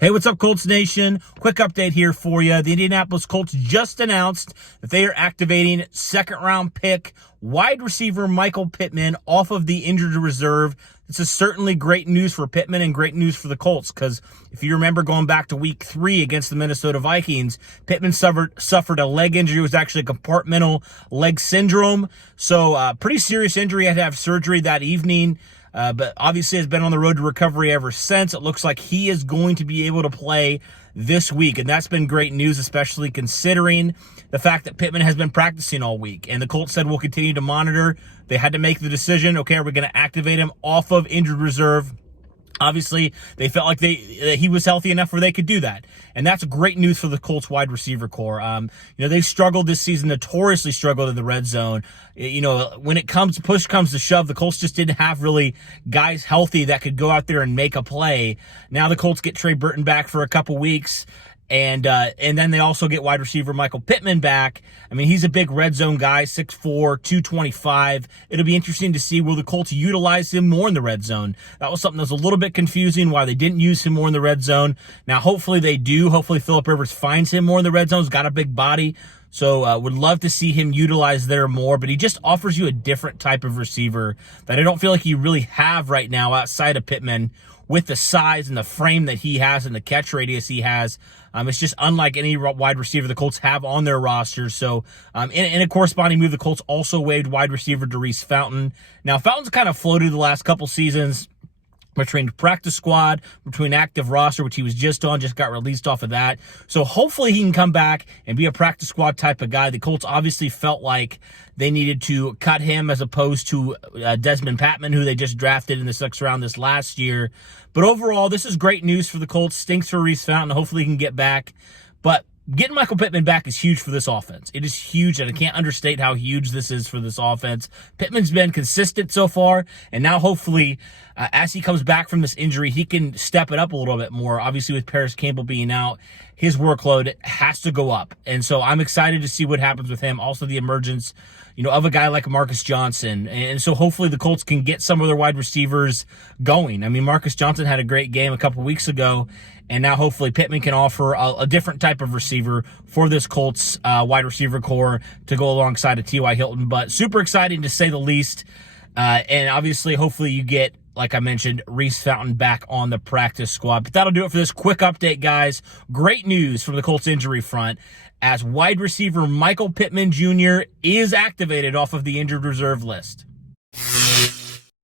Hey, what's up, Colts Nation? Quick update here for you. The Indianapolis Colts just announced that they are activating second-round pick wide receiver Michael Pittman off of the injured reserve. This is certainly great news for Pittman and great news for the Colts because if you remember going back to week 3 against the Minnesota Vikings, Pittman suffered a leg injury. It was actually a compartmental leg syndrome. So pretty serious injury. Had to have surgery that evening. But obviously has been on the road to recovery ever since. It looks like he is going to be able to play this week, and that's been great news, especially considering the fact that Pittman has been practicing all week. And the Colts said we'll continue to monitor. They had to make the decision, okay, are we going to activate him off of injured reserve? Obviously, they felt like he was healthy enough where they could do that. And that's great news for the Colts wide receiver core. They've struggled this season, notoriously struggled in the red zone. When push comes to shove, the Colts just didn't have really guys healthy that could go out there and make a play. Now the Colts get Trey Burton back for a couple weeks. And then they also get wide receiver Michael Pittman back. I mean, he's a big red zone guy, 6'4", 225. It'll be interesting to see will the Colts utilize him more in the red zone. That was something that was a little bit confusing why they didn't use him more in the red zone. Now, hopefully they do. Hopefully Phillip Rivers finds him more in the red zone. He's got a big body. So would love to see him utilized there more, but he just offers you a different type of receiver that I don't feel like you really have right now outside of Pittman with the size and the frame that he has and the catch radius he has. It's just unlike any wide receiver the Colts have on their roster. So in a corresponding move, the Colts also waived wide receiver Reese Fountain. Now, Fountain's kind of floated the last couple seasons between practice squad, between active roster, which he was just got released off of that. So hopefully he can come back and be a practice squad type of guy. The Colts obviously felt like they needed to cut him as opposed to Desmond Pittman, who they just drafted in the 6th round this last year. But overall, this is great news for the Colts. Stinks for Reese Fountain. Hopefully he can get back. But getting Michael Pittman back is huge for this offense. It is huge, and I can't understate how huge this is for this offense. Pittman's been consistent so far, and now hopefully, as he comes back from this injury, he can step it up a little bit more. Obviously, with Paris Campbell being out, his workload has to go up. And so I'm excited to see what happens with him. Also, the emergence, of a guy like Marcus Johnson. And so hopefully the Colts can get some of their wide receivers going. I mean, Marcus Johnson had a great game a couple weeks ago, and now hopefully Pittman can offer a different type of receiver for this Colts wide receiver core to go alongside of T.Y. Hilton. But super exciting to say the least. And obviously, hopefully you get, like I mentioned, Reese Fountain back on the practice squad. But that'll do it for this quick update, guys. Great news from the Colts injury front as wide receiver Michael Pittman Jr. is activated off of the injured reserve list.